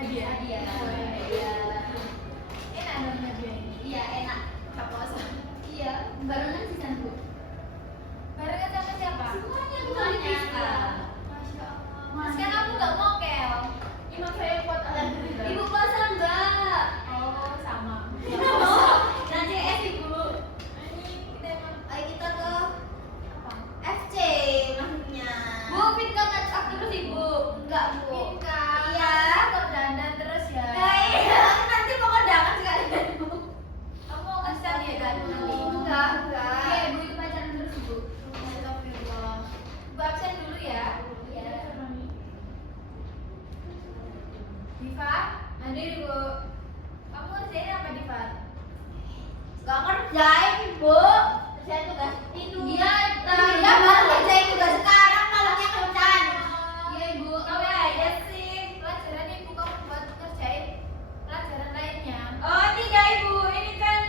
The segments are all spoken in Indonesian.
Hadiah. Hadiah. Iya. Enak dong hadiah ini. Iya, enak. Gak puasa. Iya, barengan sih kan, Bu. Barengan sama siapa? Semuanya. Iya. Masya Allah. Sekarang aku gak mau kel. Imam saya kuat alhamdulillah. Ibu puasa enggak? Oh sama. Nanti Ibu. Ini kita emang Ayo kita ke apa? FC maksudnya. Bu, Fit gak ngecap terus ibu? Enggak, Bu. Pinka. Iya. Kok dandan terus ya? Iya, nanti mau kondangan sekalian, Bu. Kamu mau kasih hadiah kan nanti? Enggak. Iya, ibu itu pacaran terus ibu. Astagfirullah. Ibu absen dulu ya. Iya. Diva, hadir ibu. Kamu ngerjain apa Diva? Enggak kerjain, Bu. Kerjain tugas itu. Dia baru kerjain tugas sekarang malamnya kencan. Iya ibu. Kamu aja sih. Pelajaran ibu kamu buat ngerjain pelajaran lainnya. Oh tidak ibu, ini kan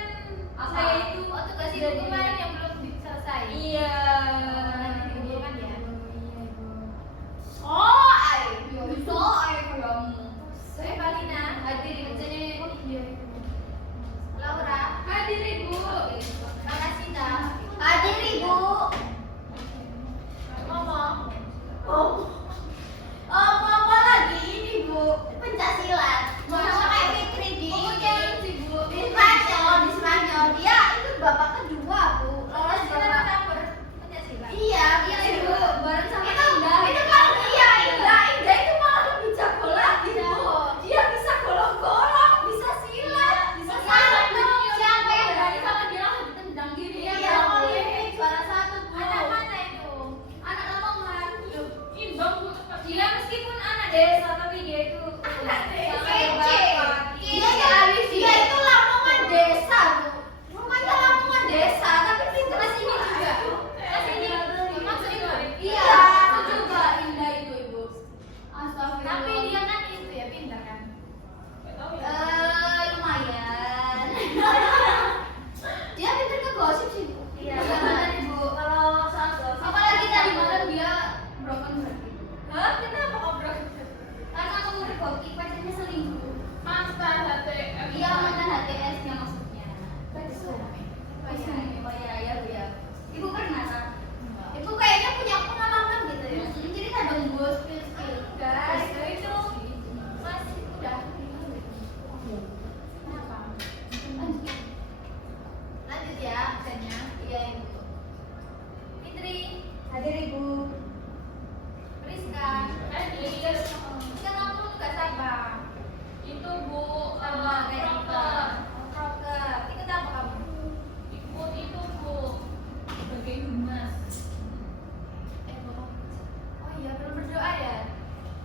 Apa? saya itu Oh, tugas ibu kemarin yang belum selesai. iya. Nanti dikumpulkan ya. Iya ibu. Oh, ayo. Ayo kamu. Saya Valina. Hadir di sini. Oh iya ibu. Laura. Hadir ibu. Karasita. Hadir, Ibu. Ngomong. Oh, apa lagi ini, Bu? Pencaksilat. Sama kayak Fikri di Spanyol. Dia itu babak kedua, Bu. Lolos Kita babak. campur Pancasila. Iya, Ibu. Bareng sama Indah. Itu kalau iya, Indah itu malah lebih jago lagi, Bu. Dia bisa golong-golong, bisa silat, bisa silat. Siapa yang berani sama dia langsung ditendang gini. Iya, Olimpik juara 1, Bu. Anak mana itu? Anak Lamongan. Imbang bu, dia meskipun anak desa tapi dia itu Anak desa. sama Kece. Dia itu Lamongan desa, Bu. Rumahnya Lamongan desa, tapi pintar Kelas ini juga. Kelas ini. Maksud itu. Iya, itu juga Indah itu, Ibu. Astagfirullah. Tapi dia kan itu ya pintar kan. Nggak tahu ya. Lumayan. Dia pintar ke gosip sih, Bu. Iya. Benar, Ibu. Kalau soal gosip. Apalagi tadi malam dia broken heart gitu. Hah? Kenapa ngobrol? Karena aku mergoki pacarnya selingkuh. Mantan HTM. Iya, mantan HTS-nya maksudnya. Betul. Oh iya, ya, Bu ya. Ibu pernah kan? Ibu kayaknya punya pengalaman gitu ya. Cerita dong, Bu, spill. Guys, itu masih udah. Kenapa? Lanjut ya absennya. Iya, Ibu. Fitri, Hadir, Ibu. Rizka. Hadir. Sekarang kamu tugas apa? Itu bu, Sama kayak Diva. proker. Proker. Ikut apa kamu? Ikut itu bu sebagai humas. Oh iya, belum berdoa ya?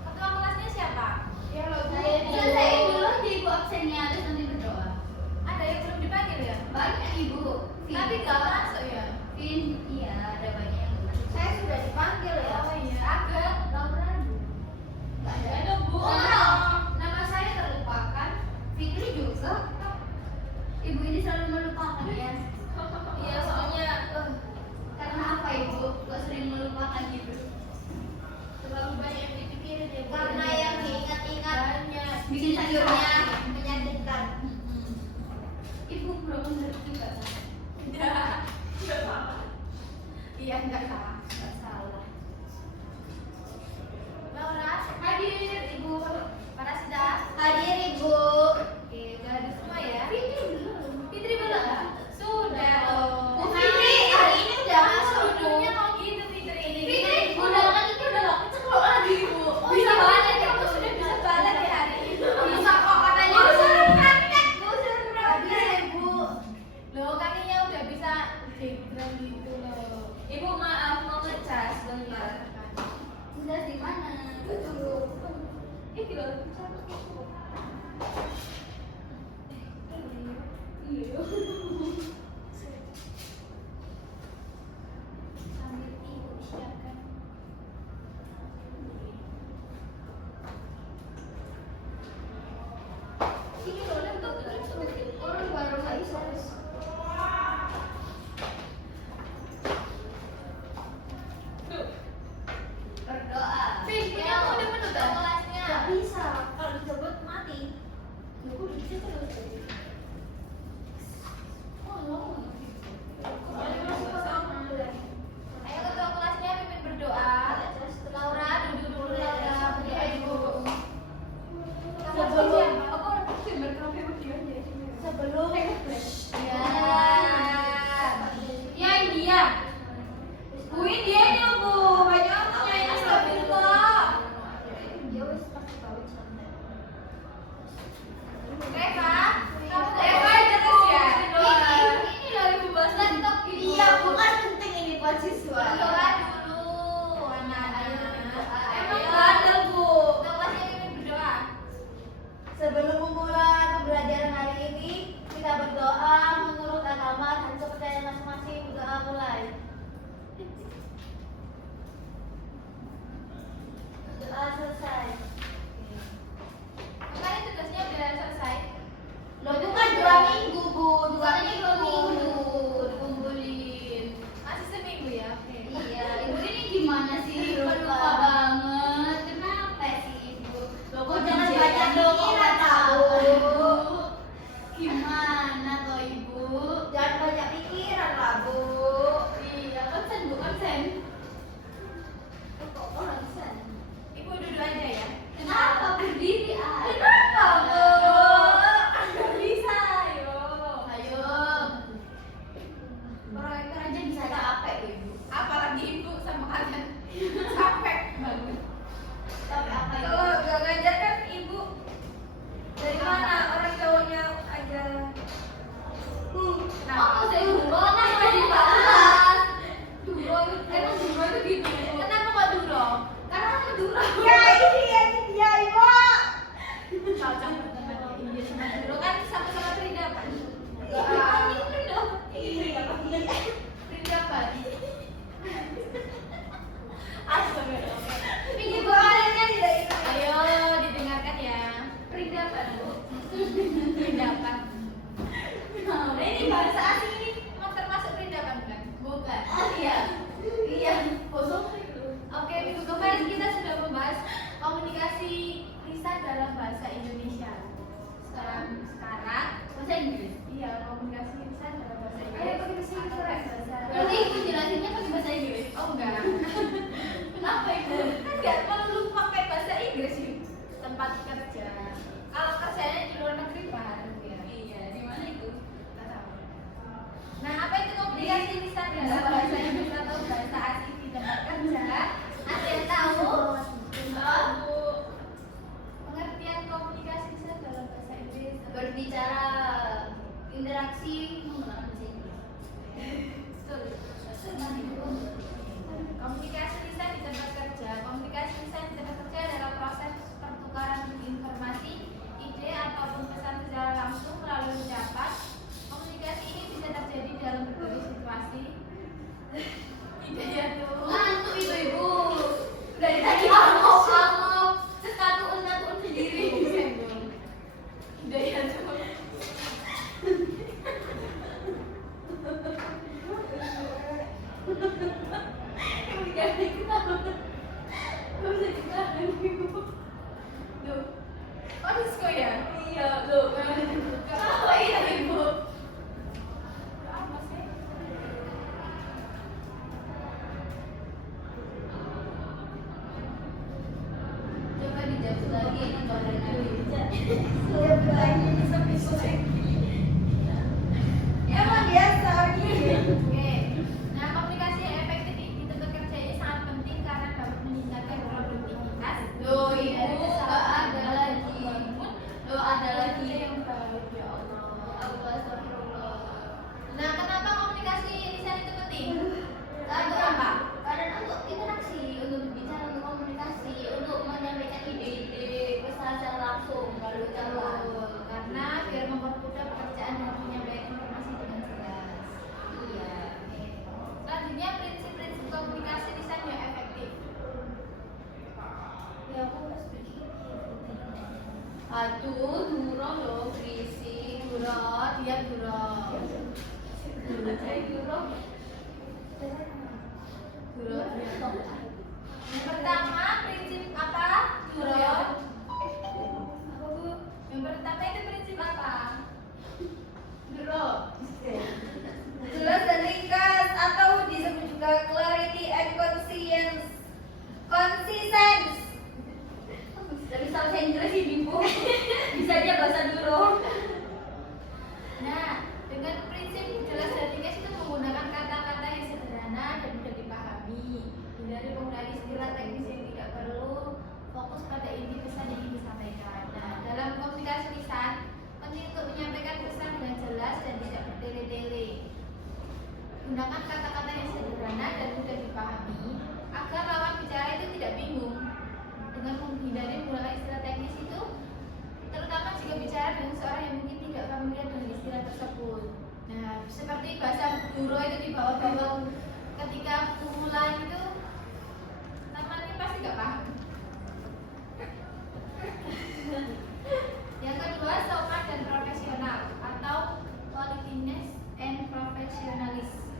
Ketua kelasnya siapa? Ya lo Selesaiin dulu aja, Ibu, absennya, terus nanti berdoa. Ada yang belum dipanggil ya? Banyak, Ibu. Tapi gak masuk ya? Iya, ada banyak yang masuk. Saya sudah dipanggil ya. Oh iya. Agak. Laura dulu. Nggak ada. Ada bu. Nama saya terlupakan. Fikri juga. Ibu ini selalu melupakan ya. Iya, soalnya Karena apa, Ibu? Kok sering melupakan gitu? terlalu banyak yang dipikirin ya. Bu. Karena yang diingat-ingat banyak. bikin tidurnya menyakitkan. Ibu broken heart juga kan? Iya, enggak salah. Nggak salah. Laura, Hadir, Ibu. Parasita. Hadir, Ibu. Oke, udah hadir semua ya. Fitri belum. Fitri belum? Sudah loh. Bu Fitri, hari ini udah masuk, Bu. Dulunya mau gitu Fitri. Fitri, undangan itu udah gak keceklok lagi, Bu. Oh, Bisa iya, balik, kamu Bu. sudah bisa balik ya hari ini. Bisa kok katanya. Bu, suruh praktek, Bu. Suruh praktek, Bu. Loh, kakinya udah bisa jengkram gitu loh. Ibu maaf mau ngecas bentar. Udah di mana? Tunggu. Ini loh. Berdoa dulu, anak-anak. Emang bandel, Bu. Kelasnya ingin berdoa. Sebelum memulai pembelajaran hari ini, kita berdoa menurut agama dan kepercayaan masing-masing. Berdoa mulai. Doa selesai. Kemarin tugasnya udah selesai. Loh, itu kan 2 minggu, Bu. 2 minggu. Dikumpulin. Masih seminggu ya? Oke. Iya, Ibu ini gimana sih? Lupa banget. Kenapa sih Ibu? Loh, Bu, jangan banyak dong, nggak tahu. Gimana toh Ibu? Jangan banyak pikiran lah, Bu. Iya, konsen Bu, konsen. Kok konsen? Ibu duduk aja ya. Kenapa berdiri aja? Kenapa, Bu? Nggak bisa, ayo. Ayo. Proyektor aja bisa Capek, Bu, Ibu. Apalagi ibu sama kalian capek banget. Capek apa itu? Kalau gak ngajar kan ibu dari mana orang cowoknya aja. Oh, saya duro kan udah dibahas. Duro itu emang duro itu gitu. Kenapa kok duro? Karena aku duro. Ya, ini dia, Ibu. Cocok banget. Iya sama duro kan sama-sama perindapan. Perindapan. Ibu kalian tidak ikut. Ayo didengarkan ya. Perindapan bu. Perindapan. Nah ini bahasa asing ini emang termasuk perindapan kan? Bukan. Iya. Iya. Kosong. Oke, minggu kemarin kita sudah membahas komunikasi lisan dalam bahasa Indonesia. Sekarang Bahasa Inggris. iya komunikasi lisan dalam bahasa Inggris. Ayo pakai bahasa Inggris. Berarti Ibu jelasinnya pakai bahasa Inggris. Oh enggak. Kenapa Ibu? Kan enggak perlu pakai bahasa Inggris sih. Tempat kerja. Kalau kerjanya di luar negeri baru ya. Iya, di mana itu? Nggak tahu. Nah, apa itu komunikasi lisan dalam bahasa Inggris atau bahasa asing di tempat kerja? Ada yang tahu? Tahu. Pengertian komunikasi lisan dalam bahasa Inggris. Berbicara interaksi menggunakan bahasa Inggris. Komunikasi lisan di tempat kerja. Komunikasi lisan di tempat kerja adalah proses pertukaran informasi, ide ataupun pesan secara langsung melalui ucapan. Komunikasi ini bisa terjadi dalam berbagai situasi. Ide ya tuh. Ngantuk Ibu. Dari tadi Angop. Terus ngantuk sendiri. Ide ya tuh. Jangan diketahui. Gak usah diketahui Ibu. Duh. Oh, disko ya? Iya, loh. Apa iya Ibu? Apa sih? Coba dijawab lagi kemarin Siap lagi sampai sore. Emang biasa gitu. Oke. Nah, komunikasi yang efektif di tempat kerja ini sangat penting karena dapat meningkatkan produktivitas. Loh Ibu, gak ada lagi. Loh ada lagi. Yang baik ya Allah. Astagfirullah. Nah, kenapa komunikasi lisan itu penting? Untuk apa? Karena untuk interaksi, untuk berbicara, untuk komunikasi, untuk menyampaikan ide-ide pesan secara langsung kalau ucapan. Karena biar mempermudah pekerjaan dan menyampaikan informasi dengan jelas. Iya. Oke. Selanjutnya prinsip-prinsip komunikasi lisan yang efektif. Ya aku harus berpikir. Aduh, duro loh, berisik. Duro, dia duro. Saya duro. Duro. Yang pertama prinsip apa? Duro. Apa bu? Yang pertama itu prinsip apa? Duro. Jelas dan ringkas atau disebut juga clarity and conscience. Consistence. Tapi bahasa Inggris ini Bu. Bisa aja bahasa duro. Nah, dengan prinsip jelas dan ringkas itu menggunakan kata-kata yang sederhana dan mudah dipahami. Hindari penggunaan istilah teknis yang tidak perlu, fokus pada inti pesan yang ingin disampaikan. Nah, dalam komunikasi lisan, penting untuk menyampaikan pesan dengan jelas dan tidak bertele-tele. Gunakan kata-kata yang sederhana dan mudah dipahami. menggunakan istilah teknis itu terutama jika bicara dengan seorang yang mungkin tidak familiar dengan istilah tersebut. Nah, seperti bahasa guru itu dibawa-bawa ketika pengumuman itu namanya pasti nggak paham. Yang kedua, sopan dan profesional atau politeness and professionalism.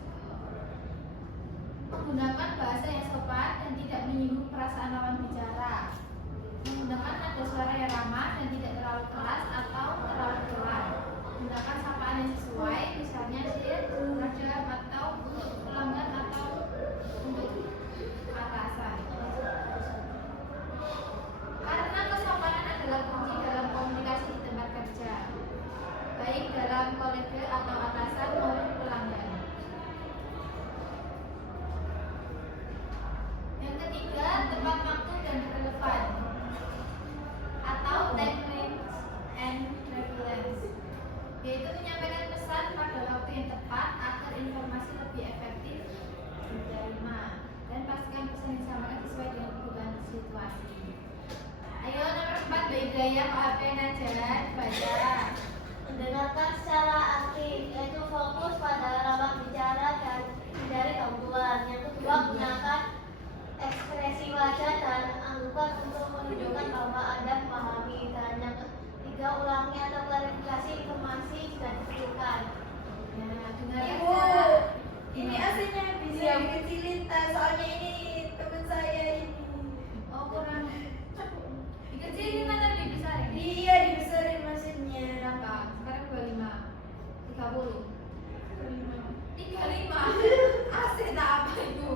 Menggunakan bahasa yang sopan dan tidak menyinggung perasaan lawan bicara. Menggunakan nada suara yang ramah dan tidak terlalu keras atau terlalu pelan. Menggunakan sapaan yang sesuai, misalnya sir, raja, atau untuk pelanggan atau untuk atasan. Karena kesopanan adalah kunci dalam komunikasi di tempat kerja, baik dalam kolege atau atasan maupun pelanggan. Yang ketiga, tepat waktu dan relevan atau time and relevance, yaitu menyampaikan pesan pada waktu yang tepat agar informasi lebih efektif diterima dan pastikan pesan yang disampaikan sesuai dengan kebutuhan situasi. Ayo nomor 4, Mbak Hidayah, HP Najar, baca. Mendengarkan secara aktif, yaitu fokus pada lawan bicara dan hindari gangguan. Yang kedua, gunakan ekspresi wajah dan anggukan untuk menunjukkan bahwa Anda memahami. Dan yang ketiga, ulangi atau klarifikasi informasi jika diperlukan. Nah, dengarkan Ibu, secara- ini AC-nya bisa dikecilin, soalnya ini teman saya ini. Oh, kurang dikecilin atau dibesarin? Iya, dibesarin mesinnya. Berapa? Sekarang 25, 30, 35. AC tak apa itu?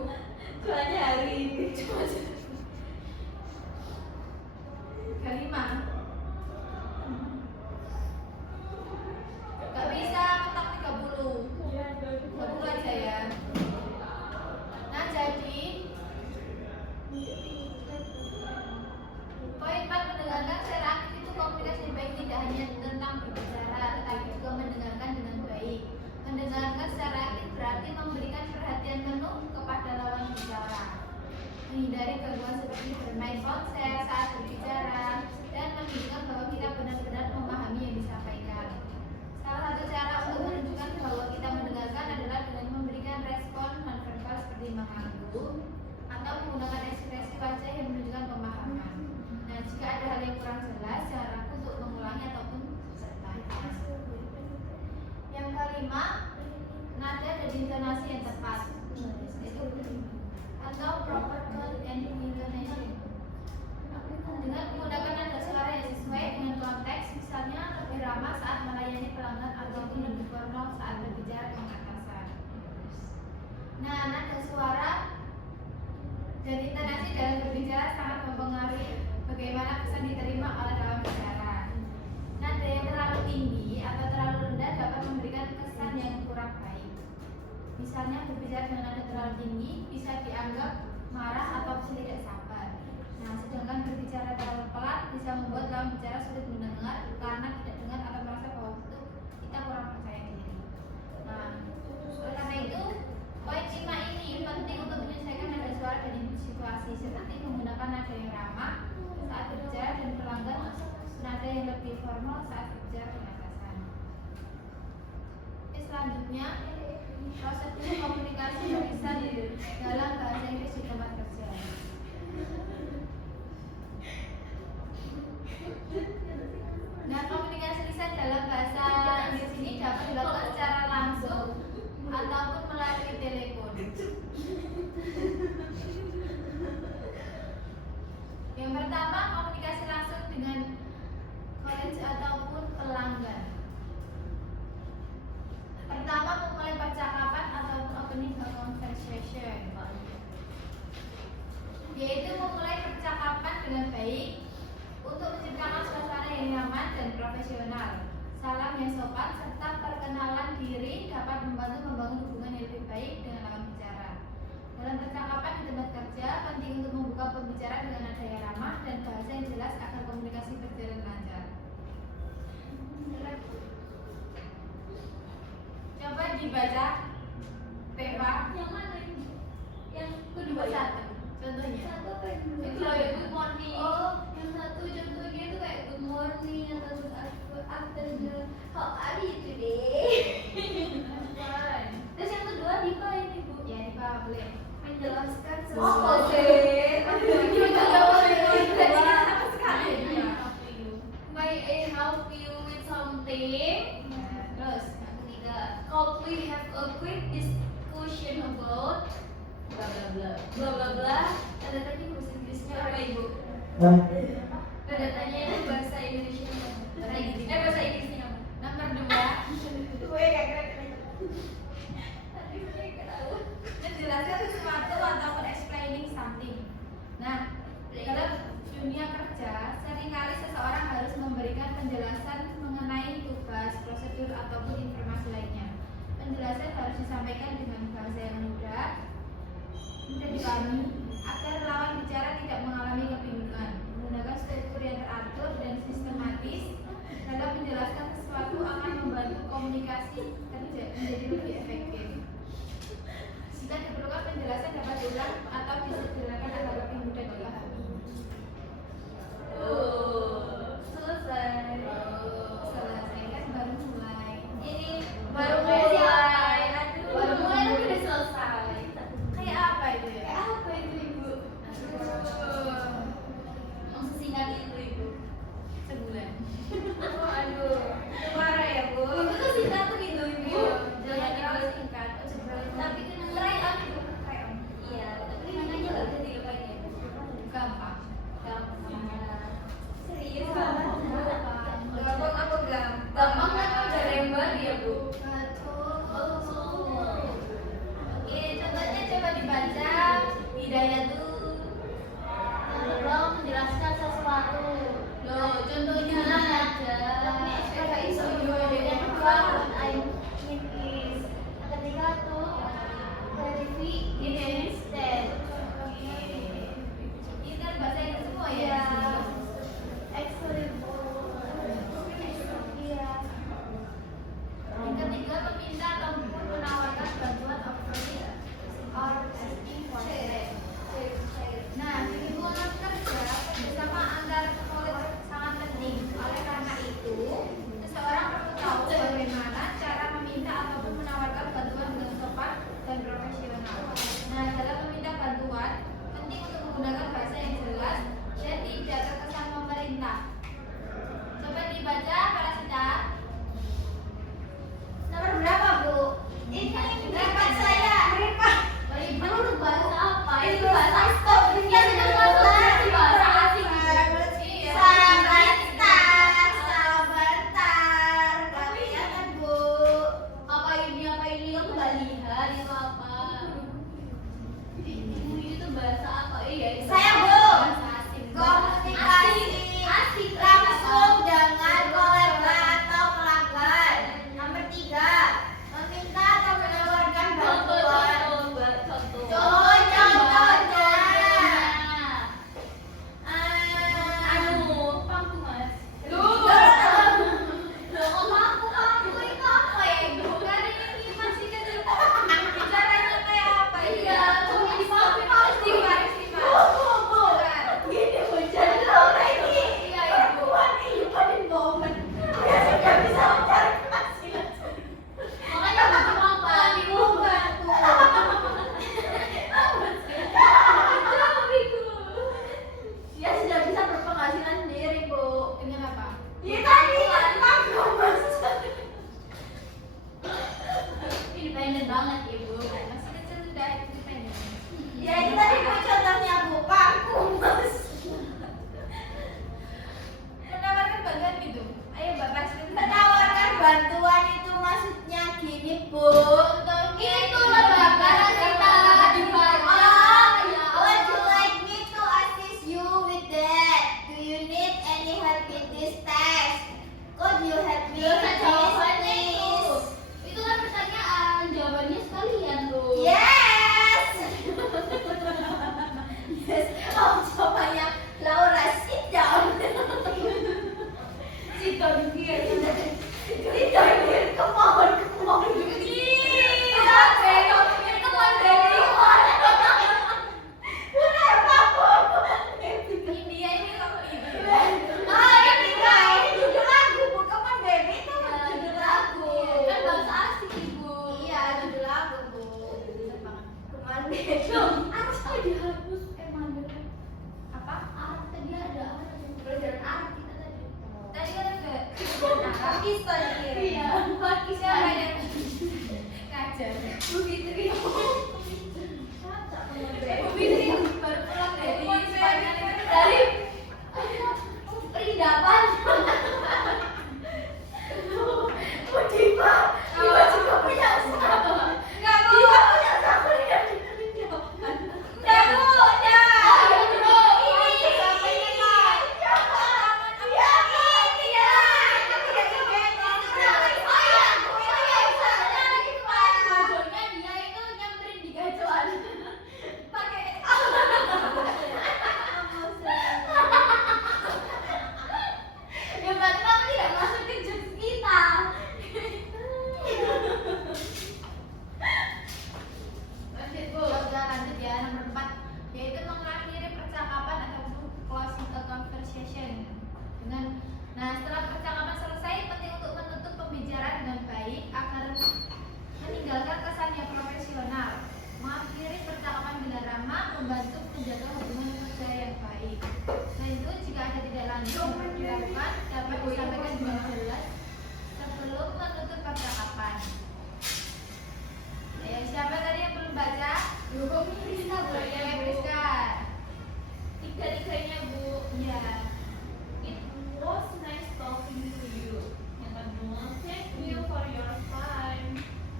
Cuaca hari ini. 35. Gak bisa ketak 30. 30 aja ya. Nah, jadi poin 4, mendengarkan secara aktif itu komunikasi yang baik tidak hanya tentang berbicara, tetapi juga mendengarkan dengan baik. Mendengarkan secara aktif berarti memberikan perhatian penuh kepada lawan bicara, menghindari gangguan seperti bermain ponsel saat berbicara, dan menunjukkan bahwa kita benar-benar memahami yang disampaikan. Salah satu cara untuk menunjukkan bahwa kita mendengarkan adalah dengan memberikan respon nonverbal seperti mengangguk atau menggunakan ekspresi wajah yang menunjukkan pemahaman. Nah, jika ada hal yang kurang jelas, jangan ragu untuk mengulangi ataupun bertanya. Yang kelima, nada dan intonasi yang tepat, atau proper tone and intonation. Dengan menggunakan nada suara yang sesuai dengan konteks, misalnya lebih ramah saat melayani pelanggan ataupun lebih formal saat berbicara dengan atasan. Nah, nada suara dan intonasi dalam berbicara sangat mempengaruhi bagaimana pesan diterima oleh lawan bicara. Nada yang terlalu tinggi atau terlalu rendah dapat memberikan kesan yang kurang baik. Misalnya berbicara dengan nada terlalu tinggi bisa dianggap marah atau tidak sabar. Nah, sedangkan berbicara terlalu pelan bisa membuat lawan bicara sulit mendengar karena tidak dengar atau merasa bahwa itu kita kurang percaya diri. Nah, oleh karena itu poin 5 ini penting untuk menyelesaikan nada suara dan situasi, seperti menggunakan nada yang ramah saat berbicara dan pelanggan, nada yang lebih formal saat berbicara dengan atasan. Selanjutnya, prosedur komunikasi lisan dalam bahasa Inggris di tempat kerja. Nah, komunikasi lisan dalam bahasa Inggris ini dapat dilakukan secara langsung ataupun melalui telepon. Yang pertama, komunikasi langsung dengan college ataupun pelanggan. Pertama, memulai percakapan ataupun opening a conversation, yaitu memulai percakapan dengan baik untuk menciptakan suasana yang nyaman dan profesional. Salam yang sopan serta perkenalan diri dapat membantu membangun hubungan yang lebih baik dengan lawan bicara. Dalam percakapan di tempat kerja, penting untuk membuka pembicaraan dengan nada yang ramah dan bahasa yang jelas agar komunikasi berjalan lancar. Coba dibaca, Peva. Yang mana ini? Yang Kedua satu. Contohnya. satu apa yang Itu loh ya, good morning. Oh, yang satu contohnya itu kayak good morning atau good afternoon. How are you today? Terus yang kedua Dipa ini Bu. Ya Dipa boleh. Menjelaskan Oh, sesuatu. oke. Kita nggak boleh. Jadi Kita sama sekali. Iya. May I help you with something? Nah, terus Yang ketiga, could we have a quick discussion about bla bla bla bla bla bla. Tanda tanya bahasa Inggrisnya apa Ibu? Tanda tanya itu bahasa Indonesia. Bahasa Inggrisnya apa? nomor 2 Gue gak keren. Tadi saya ketahuan. menjelaskan sesuatu ataupun explaining something. Nah, dalam dunia kerja, seringkali seseorang harus memberikan penjelasan mengenai tugas, prosedur, ataupun informasi lainnya. Penjelasan harus disampaikan dengan bahasa yang mudah dipahami, agar lawan bicara tidak mengalami kebingungan. Menggunakan struktur yang teratur dan sistematis dalam menjelaskan sesuatu akan membantu komunikasi menjadi lebih efektif. Jika diperlukan penjelasan dapat diulang atau disederhanakan agar lebih mudah dipahami. Selesai. Selesai kan baru mulai. Ini Baru mulai mulai. siapa? Aduh. Baru mulai tapi udah selesai. Kayak apa itu ya? Kayak apa itu Ibu? Yang sesingkat itu Ibu. Sebulan. Oh, aduh. Marah ya, Bu. Itu tuh singkatan itu Ibu. Jangan terlalu singkat. Oh, sebulan. Tapi kenangan itu kayak iya, tapi kenangannya nggak bisa dilupain ya. Gampang. Gampang. Serius Gampang. Gampang apa gampang? Gampang kan udah lembar ya Bu. Oke, contohnya coba dibaca. Hidayatun. Tolong menjelaskan sesuatu. Loh, contohnya aja. Tapi Coba isu yang kedua, what I mean is yang ketiga tuh clarify instead. ini kan bahasa Inggris semua ya. Iya. Excellent. Iya. Yang ketiga meminta ataupun menawarkan bantuan approach or asking for help. Nah, di lingkungan kerja kerjasama antar kolej sangat penting. Oleh karena itu, seseorang perlu tahu bagaimana cara meminta ataupun menawarkan bantuan dengan tepat dan profesional. Nah, dalam meminta bantuan penting untuk menggunakan bahasa yang jelas dan tidak terkesan memerintah. Coba dibaca para Sita. Nomor berapa, Bu? Ini dapat saya. Berapa? Menurut bahasa apa? Itu Itu bahasa stop. Iya, itu bahasa bahasa asing. Iya. Sabar. Gak kelihatan, Bu. Apa ini kamu nggak lihat itu apa? Ini itu bahasa apa? Iya, itu Saya, Bu. bahasa asing. Komunikasi. Asik Apa? Arab tadi ada pelajaran Arab kita tadi. Tadi kan ada Pakistan ini. Iya, siapa Pakistan. yang ngajar? Bu Fitri. Bu Fitri yang baru pulang dari Spanyol itu. Dari perindapan. Bu Diva juga punya usaha. Enggak Diva Bu. punya usaha kuliner di perindapan. Enggak Bu. Enggak. Ayo bro, Ini sampainya Kak. iya Pak. Iya Pak. Iya. Bodohnya dia itu nyamperin di gacuan. Pakai ya berarti kamu tidak masuk ke jokes kita. Lanjut Bu. Udah lanjut ya, nomor 4 yaitu mengakhiri percakapan atau closing a conversation dengan setelah percakapan selesai penting untuk menutup pembicaraan dengan baik agar meninggalkan kesan yang profesional. Mengakhiri percakapan dengan ramah membantu menjaga hubungan kerja yang baik. Selain itu jika ada tidak lanjut yang perlu dilakukan dapat disampaikan dengan jelas sebelum menutup percakapan. Ya, siapa tadi yang belum baca? Priska Ya, Priska. Tiga-tiganya Bu. Ya. It was nice talking to you. Yang kedua, thank you for your time.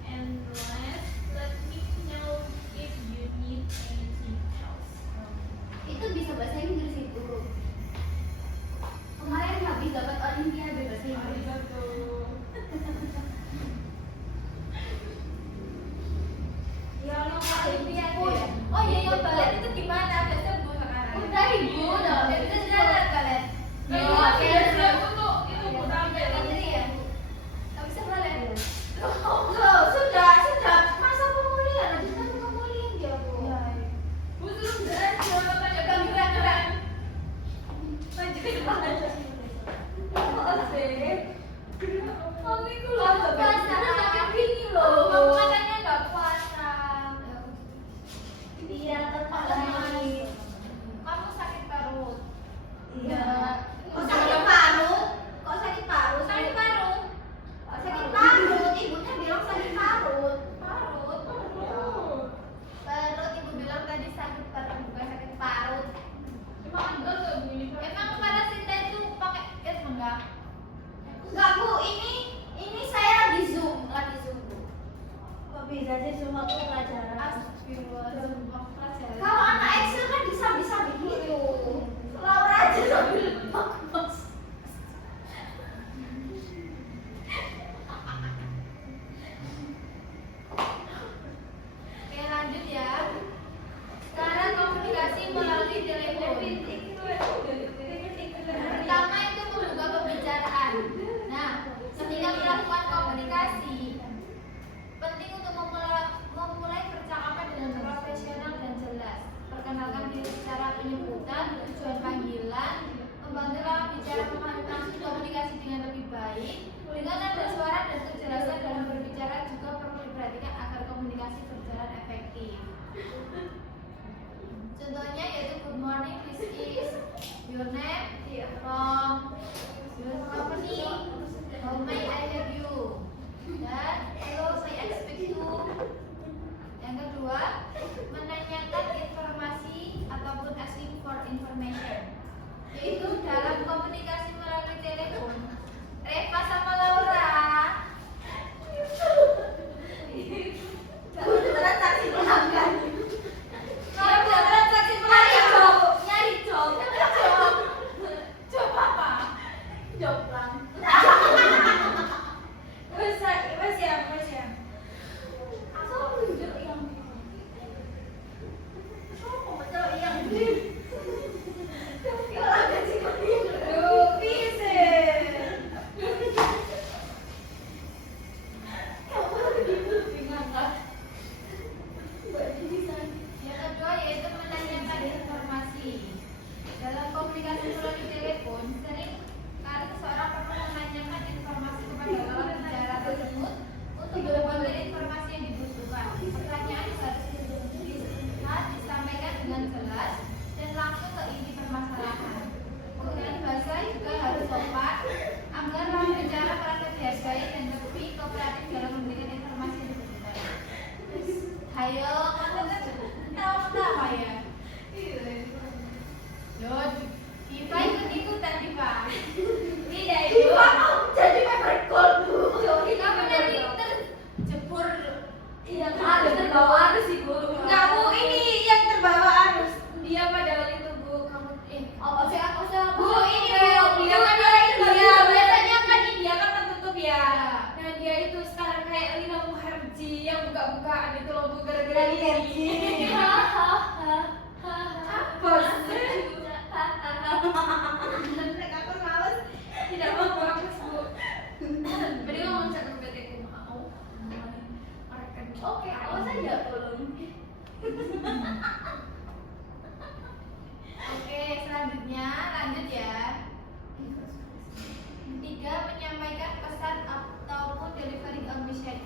And last, let me know if you need anything else. itu bisa bahasa Inggris itu. Kemarin habis dapat olimpiade bahasa Inggris. Ya Allah Kak. Olimpiade. Oh iya, yang balet itu gimana? Udah sembuh sekarang. Udah ibu, udah. Udah bisa jalan balet. Iya, Oke, iya, Itu Bu tampil. Putri ya? Nggak bisa balet. Loh, sudah masa pemulihan, lanjutan pemulihan dia bu. Bu suruh gerak, jangan banyak Gerak-gerak. Maju ke depan aja. Mami ku Kamu puasa sampai gini loh. Kamu katanya nggak puasa. Iya, tetap lagi. Kamu sakit parut. Iya. Kok sakit parut? Kok sakit parut? Sakit parut. Sakit parut. Ibunya bilang sakit parut. Parut. Parut. Ibu bilang tadi sakit parut bukan sakit parut. Emang enggak nggak Bu ini? Emang Sinta itu pakai enggak? Enggak bu, ini saya lagi zoom bu. Kok bisa sih semua tuh pelajaran? Astagfirullah. Pelajaran. Kalau anak Excel kan bisa begitu. Laura aja sambil bagus. Oke, lanjut ya. Sekarang komunikasi melalui telepon. Pertama itu membuka pembicaraan. Nah, ketika melakukan komunikasi, penting untuk memulai percakapan dengan profesional dan jelas. Perkenalkan diri secara penyebutan, tujuan panggilan, membantu lawan bicara memahami maksud komunikasi dengan lebih baik. Dengan nada suara dan kejelasan dalam berbicara juga perlu diperhatikan agar komunikasi berjalan efektif. Contohnya yaitu good morning, this is your name, from your company, how may I help you, dan hello I expect you. Yang kedua, menanyakan informasi ataupun asking for information, yaitu dalam komunikasi melalui telepon. Reva sama Laura. Bu beneran saksi pelanggan. Kalau beneran saksi pelanggan, nyari job. Job apa? Joplang. Wes ya. Aku tunjuk yang Yang kedua yaitu menanyakan informasi. Dalam komunikasi melalui telepon, sering kali seseorang perlu menanyakan informasi kepada lawan bicara tersebut untuk mendapatkan informasi yang dibutuhkan. Pertanyaan harus disampaikan dengan jelas inti permasalahan. Penggunaan bahasa juga harus sopan agar lawan bicara merasa dihargai dan lebih kooperatif dalam memberikan informasi yang benar. Hayo, tahu ya? Yo, Diva ikut-ikutan Diva. Tidak ibu. Jadi paper gold bu. Kamu nanti terjebur. Iya ada terbawa arus ibu. Enggak bu, ini yang terbawa arus. Dia padahal itu bu, kamu Apa sih aku sih? Bu, ini bu, dia kan dia biasanya kan India kan tertutup ya. Nah dia itu sekarang kayak Lina Muharji yang buka-bukaan itu loh bu, gara-gara ini. Apa sih? Aku males, tidak mau bagus bu. Mending ngomong cakap beteku mau. Oke, awas saja tolong. Oke, selanjutnya lanjut ya. 3. Menyampaikan pesan ataupun delivering a message,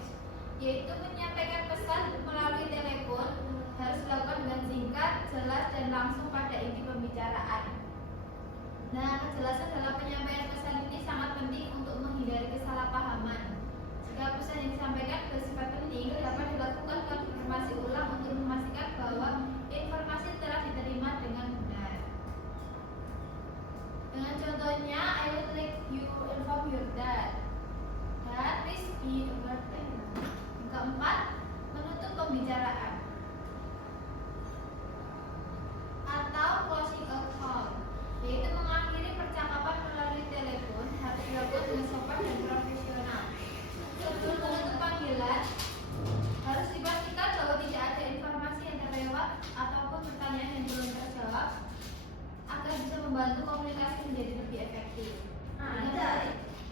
yaitu menyampaikan pesan melalui telepon harus dilakukan dengan singkat, jelas dan langsung pada inti pembicaraan. Nah, kejelasan dalam penyampaian pesan ini sangat penting untuk menghindari kesalahpahaman. Jika pesan yang disampaikan bersifat penting, dapat dilakukan konfirmasi ulang untuk memastikan bahwa informasi telah diterima dengan benar. Dengan contohnya, I would like you inform your dad that please be aware. Yang keempat, menutup pembicaraan atau closing a call, yaitu mengakhiri percakapan melalui telepon harus dilakukan dengan sopan dan profesional. Sebelum menutup panggilan, harus dipastikan bahwa tidak ada informasi yang terlewat ataupun pertanyaan yang belum terjawab agar bisa membantu komunikasi menjadi lebih efektif. Dengan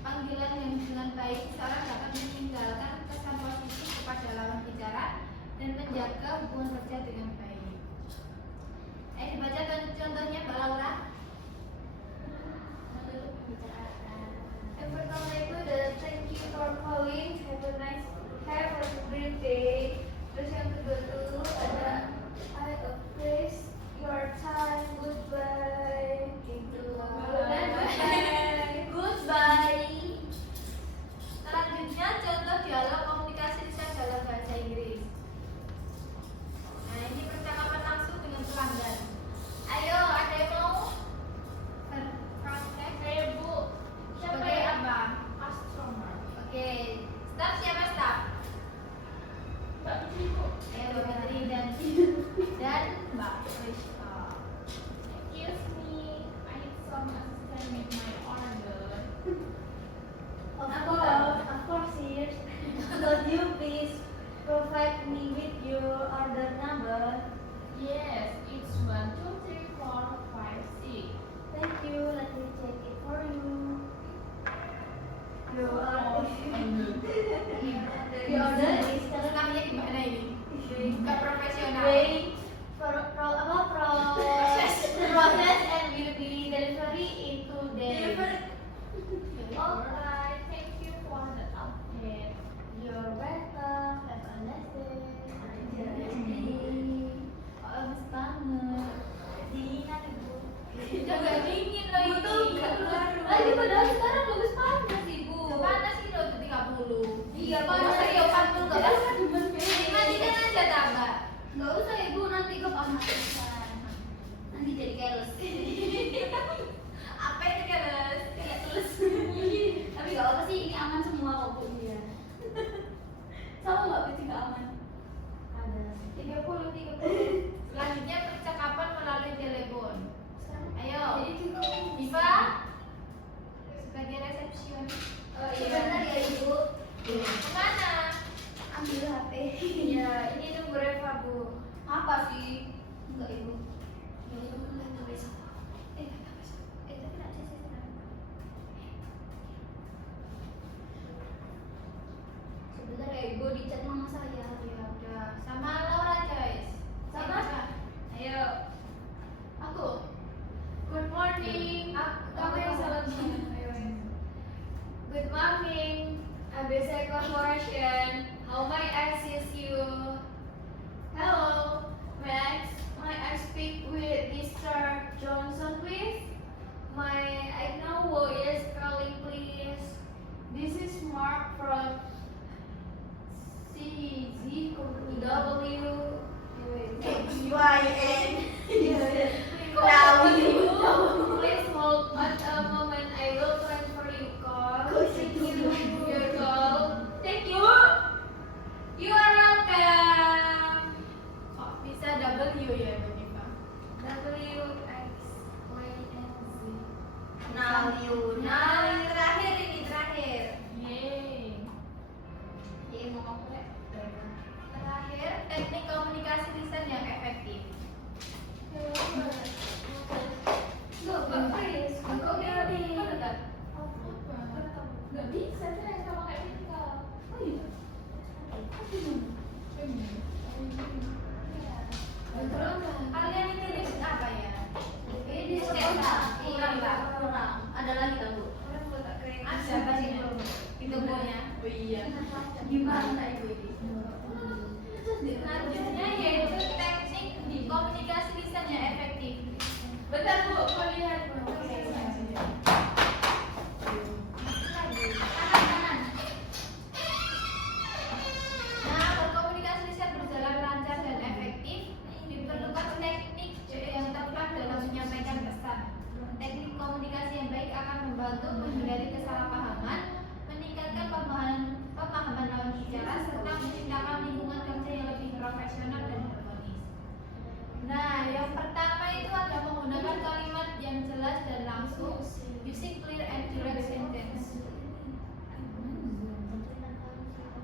panggilan yang dengan baik, seseorang dapat meninggalkan kesan positif kepada lawan bicara dan menjaga hubungan kerja dengan baik. Dibaca contohnya Mbak Laura. Yang pertama itu adalah thank you for calling, have a great day. Terus yang kedua itu ada I appreciate your time, goodbye. Gitu. Goodbye. Selanjutnya contoh dialog komunikasi lisan dalam bahasa Inggris. Nah, ini percakapan langsung dengan pelanggan. Ayo, ada yang mau berpraktek? Saya bu, siapa Sebagai ya? apa? Customer. Oke, staff siapa staff? Mbak Putri bu. Ayo, Mbak Fitri dan Mbak Rizka. Excuse me, I need some assistance with my order. Of course, yes. Could you please provide me with your order number? Yes, it's 1, 2, 3, 4, 5, 6. Thank you. Let me check it for you. Your order. Your order is Terus namanya gimana ini? Gak profesional. wait for process and will be delivery in 2 days. Alright, thank you for the update. You're welcome. Have a nice day. Lemes banget. Dinginan ibu. Udah gak dingin loh ini. Lagi padahal sekarang bagus panas ibu. Panas sih loh 30. Iya, panas panas. ya 40 gak Panas panas. demen banget. Matikan aja tambah. Nggak usah ibu, nanti kepanasan. Nanti jadi keles. Apa itu keles? Kayak keles. Tapi nggak apa sih, ini aman semua kok bu. Iya. Sama nggak sih nggak aman? Ada. 30. Selanjutnya percakapan melalui telepon. Ayo, Jadi kita Diva sebagai resepsionis. Oh iya. Sebentar ya ibu. Kemana? Ambil HP. Iya, ini nunggu Reva bu. Apa sih? Enggak ibu. Ya udah mulai besok. Tapi tidak selesai. Sebentar ya ibu, di chat mama saya. Ya udah, sama Laura Joyce. Sama? Ayo. Aku. Good morning. Kamu yang salah. Good morning, ABC Corporation. How may I assist you? Hello. May I speak with Mr. Johnson? love you. Nah, ini terakhir. Yeay. Mau aku ya? Terakhir, teknik komunikasi lisan yang efektif. Nggak bisa, saya nggak pakai physical. Kalian ini list apa ya? Ini kurang. Ada lagi kan Bu? Ada tadi itu punya. Oh iya. Gimana Ibu ini? Selanjutnya yaitu teknik di komunikasi lisan yang efektif. Bentar Bu, mau lihat. Nah, berkomunikasi lisan berjalan lancar dan efektif diperlukan teknik yang tepat dalam menyampaikan pesan. Teknik komunikasi yang baik akan membantu menghindari kesalahpahaman, meningkatkan pemahaman lawan bicara, serta menciptakan lingkungan kerja yang lebih profesional dan harmonis. Nah, yang pertama itu ada menggunakan kalimat yang jelas dan langsung, using clear and direct sentence.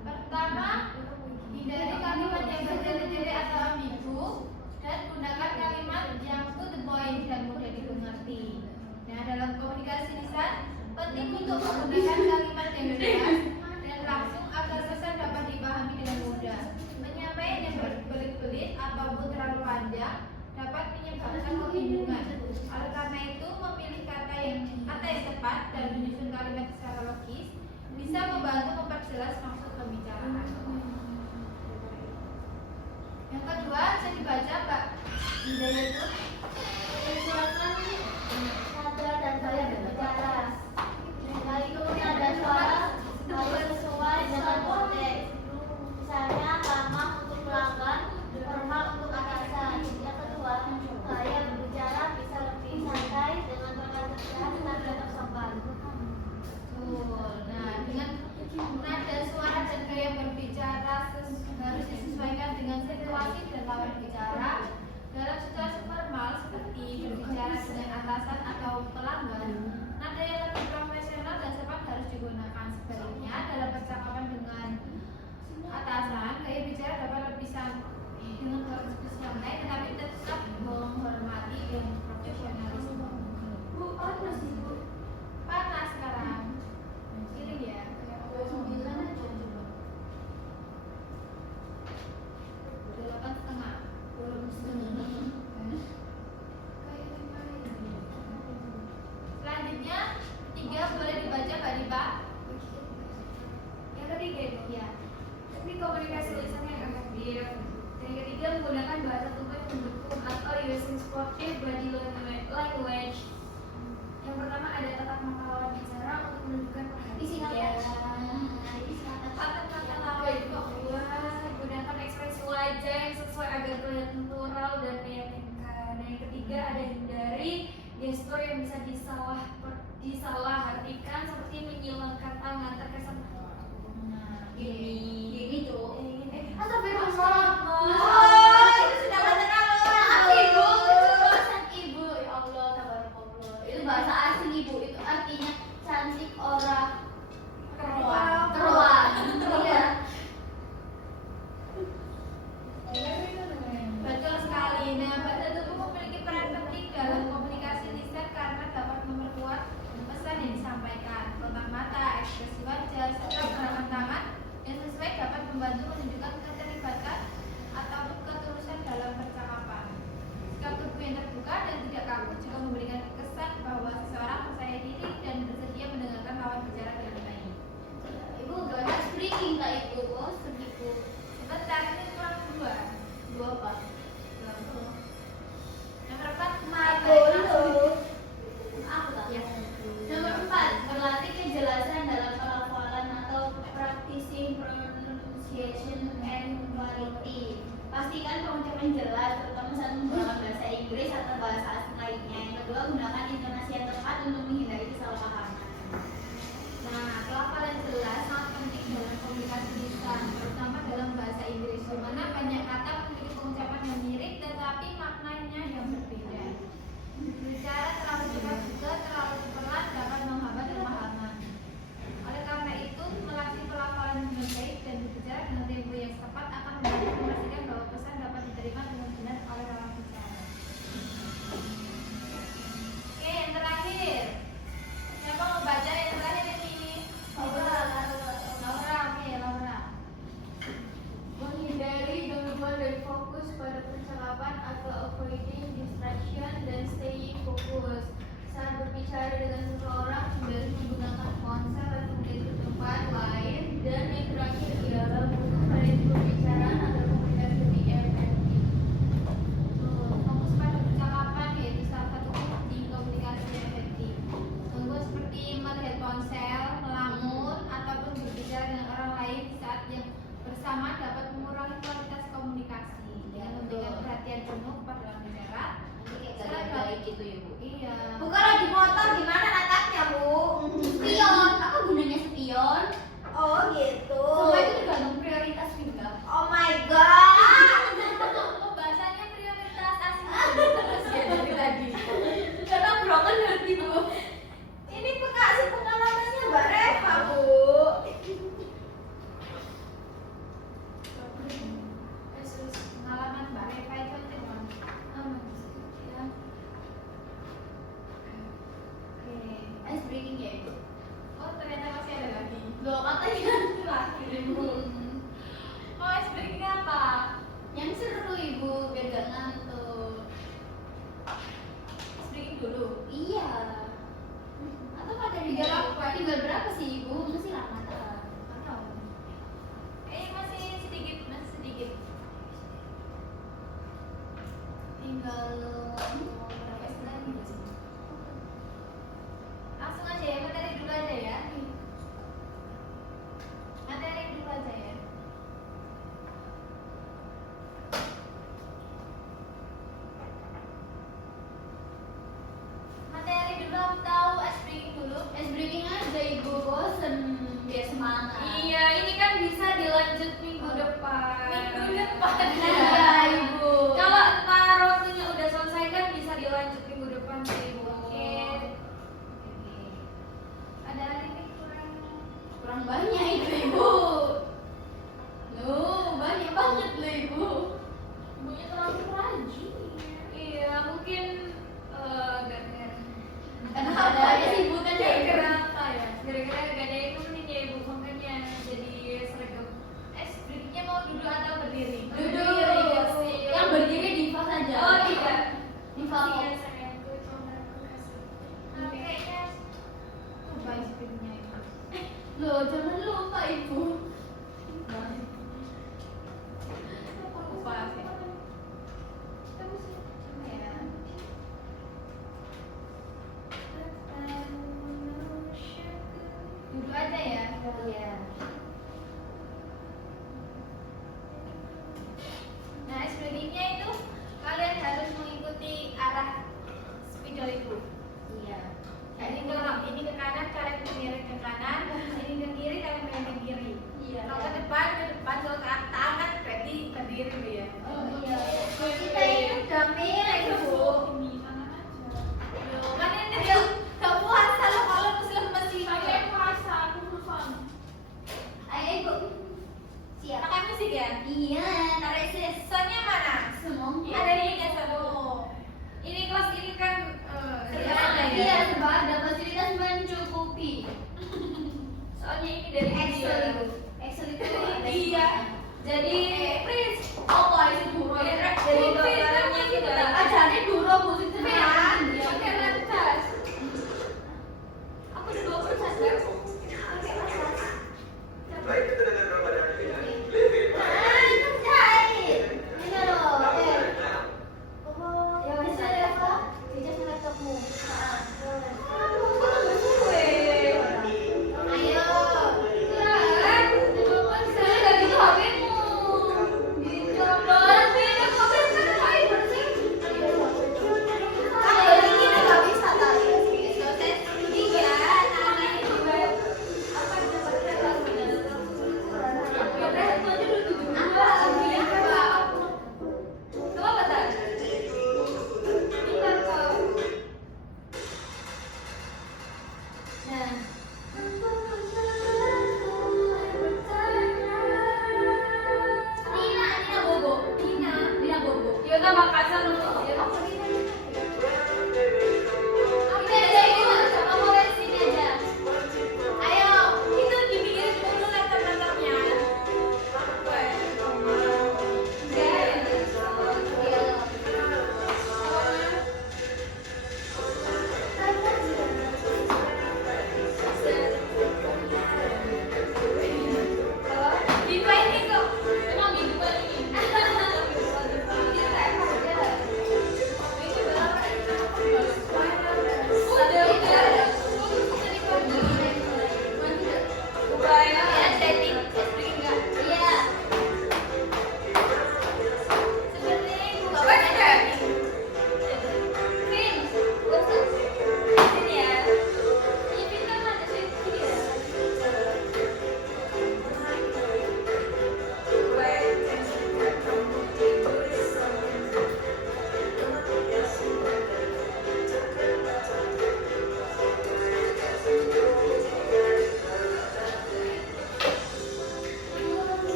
Pertama, hindari kalimat yang bertele-tele atau ambigu dan gunakan kalimat yang to the point dan mudah dimengerti. Nah, dalam komunikasi lisan, penting untuk menggunakan kalimat yang jelas dan langsung agar pesan dapat dipahami dengan mudah. Penyampaian yang berbelit-belit ataupun terlalu panjang dapat menyebabkan kebingungan. Oleh karena itu, memilih kata yang tepat dan menyusun kalimat secara logis bisa membantu memperjelas maksud pembicaraan. Yang kedua, bisa dibaca Mbak Hidayah itu Menyesuaikan nada dan gaya berbicara. Kali itu nada suara harus sesuai dengan konteks. Misalnya ramah untuk pelanggan, formal untuk atasan. Yang kedua, gaya berbicara bisa lebih santai dengan perkataan dan tetap sopan. betul. Nah, dengan nada suara dan gaya berbicara harus disesuaikan dengan situasi dan lawan bicara. Dalam situasi formal seperti berbicara dengan atasan atau pelanggan, nada yang lebih profesional dan sopan harus digunakan. Sebaliknya, dalam percakapan dengan atasan, gaya bicara dapat lebih santai tetapi tetap menghormati dan profesionalisme. Bu, panas sih Bu. Panas sekarang. Ini ya. 9 aja coba. 8,5. Belum setengah. Selanjutnya, 3 boleh dibaca Mbak Dipa. Yang ketiga itu Ya. teknik komunikasi lisan yang efektif. Yang ketiga, menggunakan bahasa tubuh yang mendukung atau using sportive body language. Yang pertama ada tatap mata lawan bicara untuk menunjukkan perhatian. Kata-kata Yang lawan itu. kedua, gunakan ekspresi wajah yang sesuai agar terlihat natural dan meyakinkan. Dan yang ketiga ada hindari gestur yang bisa disalahartikan seperti menyilangkan tangan terkesan Gini tuh. Astagfirullah. Itu sudah keterlaluan. Ibu, keceplosan Ibu. Ya Allah, tabarakallah. Itu bahasa asing Ibu. Itu artinya cantik orang keruan. Iya. Betul sekali. Nah, bahasa tubuh memiliki peran penting dalam komunikasi lisan karena dapat memperkuat pesan yang disampaikan. Kontak mata, ekspresi wajah, serta gerakan tangan yang sesuai dapat membantu menunjukkan keterlibatan atau ketulusan dalam percakapan. Sikap tubuh yang terbuka dan tidak kaku juga memberikan kesan bahwa seseorang percaya diri dan bersedia mendengarkan lawan bicara dengan baik. Ibu banyak speaking lah Ibu. Oh, segitu. Sebentar, ini kurang 2. 2 apa? Yang keempat, Aku tak. Ya. Nomor 4, berlatih kejelasan dalam pelafalan atau practicing pronunciation and quality. Pastikan pengucapan jelas, terutama saat menggunakan bahasa Inggris atau bahasa asing lainnya. Yang kedua, gunakan intonasi yang tepat untuk menghindari kesalahpahaman. Nah, pelafalan jelas sangat penting dalam komunikasi lisan, terutama dalam bahasa Inggris, di mana banyak kata memiliki pengucapan yang mirip tetapi maknanya yang berbeda. Bicara terlalu cepat juga terlalu pelan dapat fokus. Saat berbicara dengan seseorang, hindari menggunakan ponsel atau media tempat lain. Dan yang terakhir ialah butuh variasi pembicaraan agar komunikasi lebih efektif. Fokus pada percakapan yaitu salah satu kunci komunikasi yang efektif. Contoh seperti melihat ponsel, melamun, ataupun berbicara dengan orang lain di saat yang bersama dapat mengurangi kualitas komunikasi. Dengan memberikan perhatian penuh pada lawan bicara. Baik gitu ya, Bu. Iya. Bu kalau di motor gimana natapnya, Bu? Spion. Apa gunanya spion? Oh gitu. Semua itu tergantung prioritas juga. Oh my god. Pembahasannya prioritas terus ya dari tadi. Karena broken hati, Bu. Ini kasih pengalamannya Mbak Reva, Bu. Terus pengalaman Mbak Reva itu apa? Ya. Oke. Ice breaking ya, Bu. Oh ternyata masih ada lagi. Loh, katanya terakhir, Bu. Oh icebreaking apa? Yang seru, Ibu, biar gak ngantuk. Icebreaking dulu. Iya. Atau materi Tinggal apa? Tinggal berapa sih, Ibu? Masih lama tak? Atau? Masih sedikit, masih sedikit. Tinggal berapa istilah nih? Langsung aja ya, materi dulu aja ya. Materi dulu aja ya. Materi dulu aku tahu, icebreaking dulu. Ice breaking aja, Ibu. Bosen. Biar semangat. Iya, ini kan bisa dilanjut minggu depan. Minggu depan. Iya, Ibu. Kalau entar waktunya udah selesai kan bisa dilanjut minggu depan sih, Bu. Oke. Ada ini Kurang banyak itu, Ibu. Loh, banyak banget loh, Ibu. Ibunya terlalu rajin. Iya, mungkin gara-gara Kenapa ada sih, Ibu? Kan gara-gara apa ya? Gara-gara gak ada yang nemenin ya, Ibu, makanya jadi seragam. icebreakingnya mau duduk atau berdiri? Duduk. Yang berdiri Diva saja. Oh, tidak. Diva Iya, kok. sayangku, cuma aku kasih. Tapi kayaknya lupa icebreakingnya itu. Loh, jangan lupa, Ibu. Lupa sih. Coba ya. Duduk aja ya. Iya. Nah, icebreakingnya itu kalian harus mengikuti arah spidol itu. Iya. Jadi kalau ini ke kanan, kalian miring ke kanan. Ini ke kiri, kalian miring ke kiri. Iya. Kalau ke depan, kalau ke tangan berarti berdiri Bu ya. Oh iya. Kita ini udah miring, Bu. Ini tangan aja. Loh, kan ini dia gak puasa loh kalau muslim masih Pakai puasa, aku lupa. Ayo, Ibu. Siap. pakai musik ya. Iya, tarik sis. Soundnya mana? Semongko. Ada di ya oh. Ini kelas ini kan Serba Iya, ada ya? iya, serba ada, fasilitas mencukupi. soalnya ini dari Excel, India. Ibu. Excel itu ada Iya,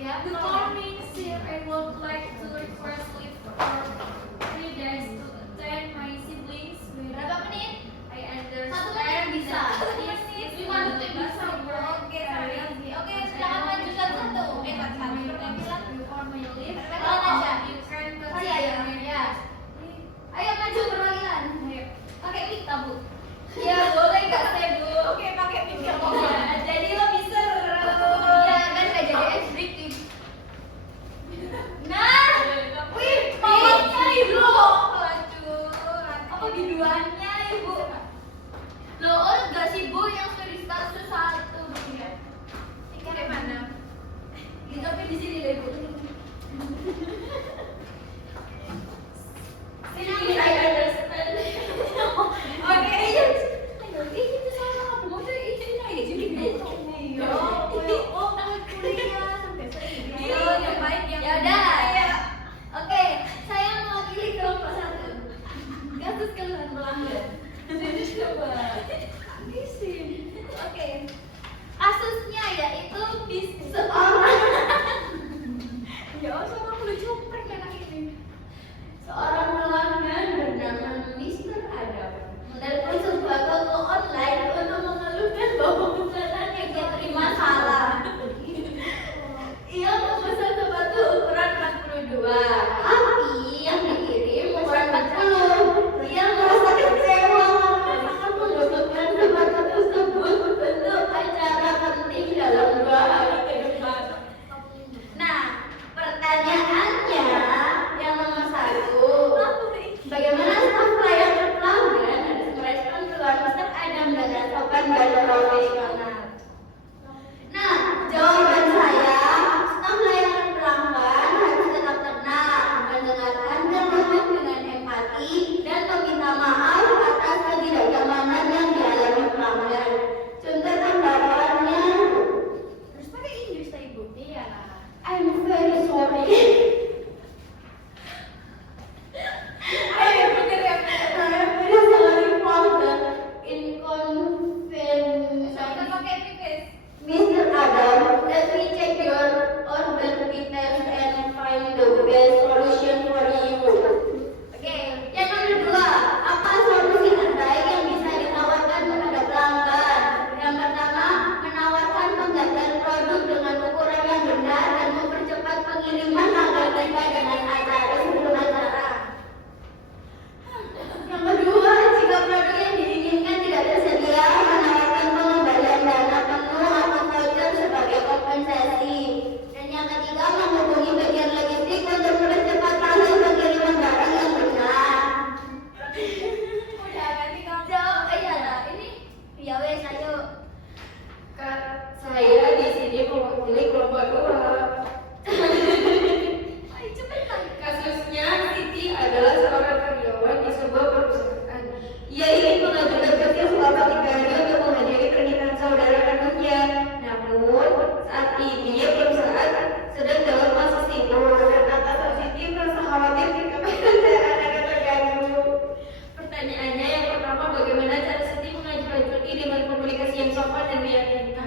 Ya, Good morning, sir. I would like to request leave for 3 days to attend my siblings' wedding. Berapa menit? I understand. 1 menit bisa. that 1 this menit. is 5 menit bisa. Oke, sorry. Oke, silakan maju satu-satu. Satu. Perwakilan. Before my leave, Perwakilan aja. you can Oh iya, iya. Ya. Ayo maju perwakilan. Ayo. Pakai mic tak, Bu? Ya, boleh enggak sih, Bu? Oke, pakai mic ya, Pak. Iya, jadi lo bisa. Iya, kan nggak jadi executive. Nah, wih, maunya Ibu. Waduh. Apa biduannya, Ibu? Loh, oh enggak sih, Bu, yang studi status 1, Bu. Ikannya mana? Gitu, tapi di sini deh, Bu. Sini, I understand. Oke, iya. Ayo, itu sama kamu. Mau tuh izin aja jadi gitu. Iya. Oh, mau kuliah sampai sini. Iya, yang baik yang ya udah. Oke, saya mewakili kelompok 1. Kasus keluhan pelanggan. Coba. Habisin. Oke. Kasusnya yaitu seorang. Ya, seorang lucu anak ini. Seorang pelanggan bernama Mr. Adam menelpon sebuah toko online untuk mengeluhkan bahwa pesanannya dia terima salah. Ia memesan sepatu ukuran 42, tapi yang dikirim ukuran 40. Ia merasa kecewa karena sangat membutuhkan sepatu tersebut untuk acara penting dalam 2 hari ke depan. Nah, pertanyaannya yang nomor 1, bagaimana staf pelayanan pelanggan harus merespon keluhan Mr. Adam dengan sopan dan profesional? Nah, jawaban saya, staf layanan pelanggan harus tetap tenang, mendengarkan keluhan dengan empati, dan meminta maaf atas ketidaknyamanan yang dialami pelanggan. Contoh tanggapannya, terus pakai Inggris tadi, Bu? Iya lah. I'm very sorry. I am very sorry for the inconvenience. Kita pakai mic, guys. Mr. Adam, let me check your order details and find the best solution for you. Oke, yang nomor 2, apa solusi terbaik yang bisa ditawarkan kepada pelanggan? Yang pertama, menawarkan penggantian produk dengan ukuran yang benar dan mempercepat pengiriman agar tiba dengan acara sebelum acara. Yang kedua, jika produk yang diinginkan tidak tersedia, menawarkan pengembalian dana penuh atau voucher sebagai kompensasi. Dan yang ketiga, menghubungi bagian logistik untuk mempercepat proses pengiriman barang yang benar. Udah ganti kamu. Iya lah, ini ya wes ayo. Saya di sini mewakili kelompok 2. Ayo cepetan. Kasusnya Siti adalah seorang karyawan di sebuah perusahaan. Ia ingin mengajukan cuti selama 3 hari untuk menghadiri pernikahan saudara kandungnya. Namun saat ini perusahaan sedang dalam masa sibuk dan atasan Siti merasa khawatir jika pekerjaan akan terganggu. Pertanyaannya yang pertama, bagaimana cara Siti mengajukan cuti dengan komunikasi yang sopan dan meyakinkan?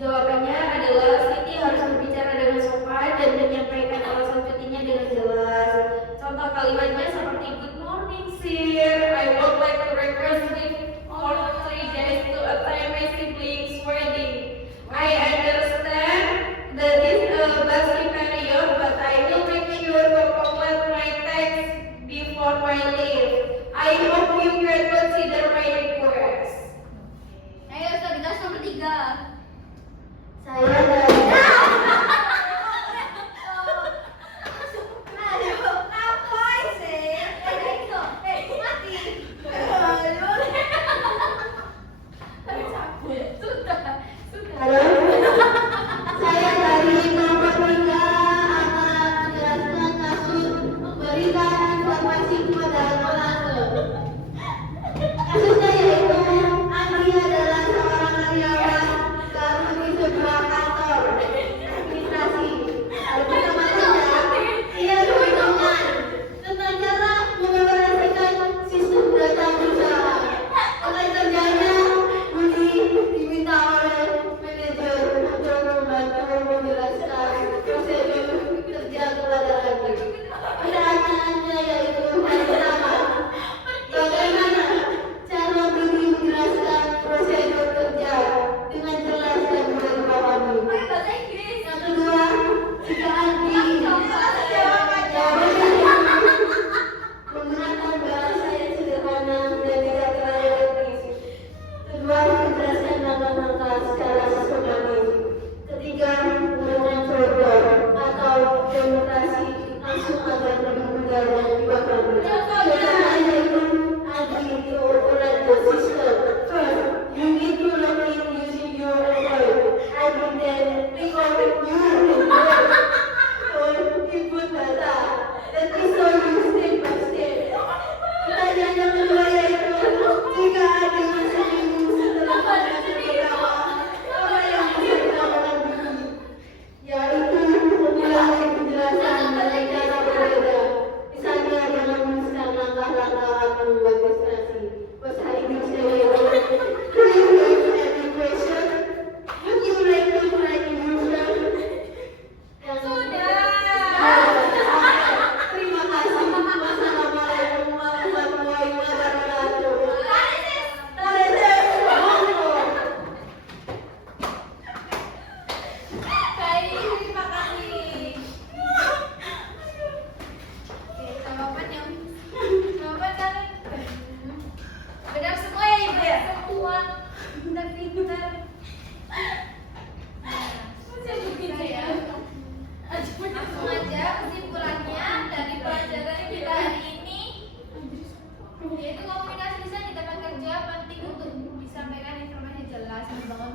Jawabannya adalah Siti harus berbicara dengan sopan dan menyampaikan alasan cutinya dengan jelas. Contoh kalimatnya seperti, good morning sir, I would like to request leave for 3 days to attend my siblings' wedding. I understand that this is a busy period, but I will make sure to complete my text before my leave. I hope you can consider my request. Ayo, soliditas nomor 3. Saya dari Halo, saya dari nomor 3 akan menjelaskan kasus memberikan informasi kepada pelanggan. Kasusnya yaitu Andri adalah seorang karyawan di sebuah kantor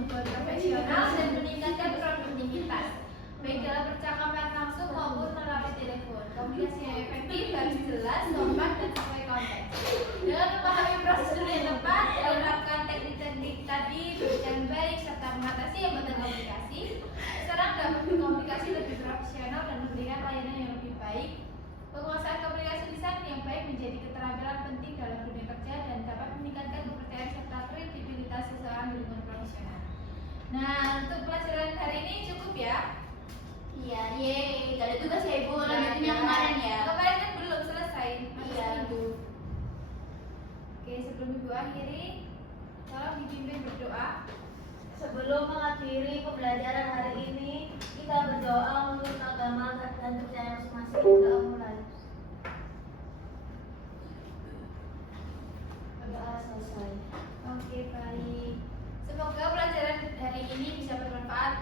hubungan profesional dan meningkatkan produktivitas, baik dalam percakapan langsung maupun melalui telepon. Komunikasi yang efektif harus jelas, sopan, dan sesuai konteks. Dengan memahami prosedur yang tepat, menerapkan teknik-teknik tadi dengan baik serta mengatasi hambatan komunikasi, seseorang dapat berkomunikasi lebih profesional dan memberikan layanan yang lebih baik. Penguasaan komunikasi lisan yang baik menjadi keterampilan penting dalam dunia kerja dan dapat meningkatkan kepercayaan serta kredibilitas seseorang di lingkungan profesional. Nah, untuk pelajaran hari ini cukup ya. Iya, yeay, gak ada tugas ya ibu, lanjutin yang kemarin ya. Kemarin kan belum selesai, masih Iya. seminggu. Oke, sebelum ibu akhiri, tolong dipimpin berdoa. Sebelum mengakhiri pembelajaran hari ini, kita berdoa menurut agama dan percaya masing-masing. Doa mulai. Doa selesai. Oke, baik. Semoga pelajaran hari ini bisa bermanfaat